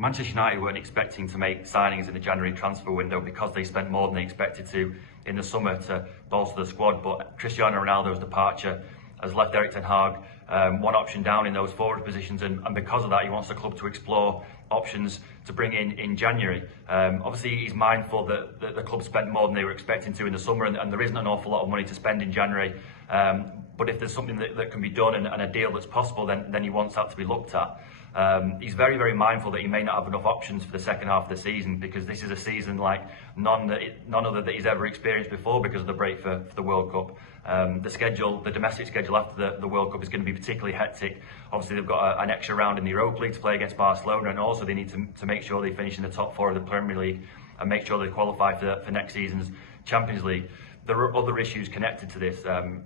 Manchester United weren't expecting to make signings in the January transfer window because they spent more than they expected to in the summer to bolster the squad. But Cristiano Ronaldo's departure has left Erik ten Hag one option down in those forward positions, and because of that, he wants the club to explore options to bring in January. Obviously, he's mindful that the club spent more than they were expecting to in the summer, and there isn't an awful lot of money to spend in January. But if there's something that can be done and a deal that's possible, then he wants that to be looked at. He's very, very mindful that he may not have enough options for the second half of the season, because this is a season like none other that he's ever experienced before because of the break for the World Cup. The domestic schedule after the World Cup is going to be particularly hectic. Obviously, they've got an extra round in the Europa League to play against Barcelona, and also they need to make sure they finish in the top four of the Premier League and make sure they qualify for next season's Champions League. There are other issues connected to this.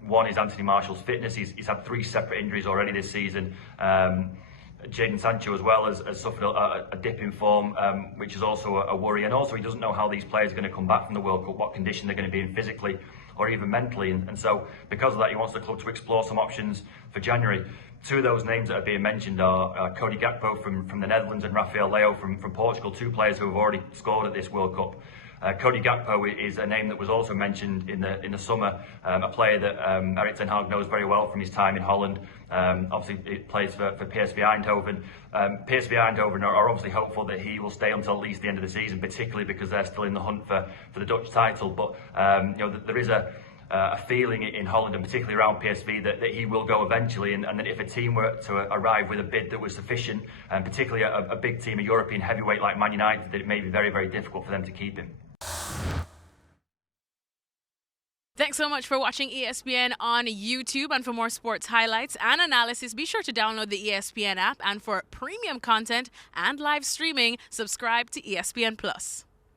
One is Anthony Martial's fitness. He's had 3 separate injuries already this season. Jadon Sancho as well has suffered a dip in form, which is also a worry. And also he doesn't know how these players are going to come back from the World Cup, what condition they're going to be in physically or even mentally. And so because of that, he wants the club to explore some options for January. 2 of those names that are being mentioned are Cody Gakpo from the Netherlands and Rafael Leao from Portugal, 2 players who have already scored at this World Cup. Cody Gakpo is a name that was also mentioned in the summer, a player that Erik ten Hag knows very well from his time in Holland. Obviously, he plays for PSV Eindhoven. PSV Eindhoven are obviously hopeful that he will stay until at least the end of the season, particularly because they're still in the hunt for the Dutch title. But there is a feeling in Holland, and particularly around PSV, that he will go eventually, and that if a team were to arrive with a bid that was sufficient, and particularly a big team, a European heavyweight like Man United, that it may be very, very difficult for them to keep him. Thanks so much for watching ESPN on YouTube, and for more sports highlights and analysis, be sure to download the ESPN app, and for premium content and live streaming, subscribe to ESPN Plus.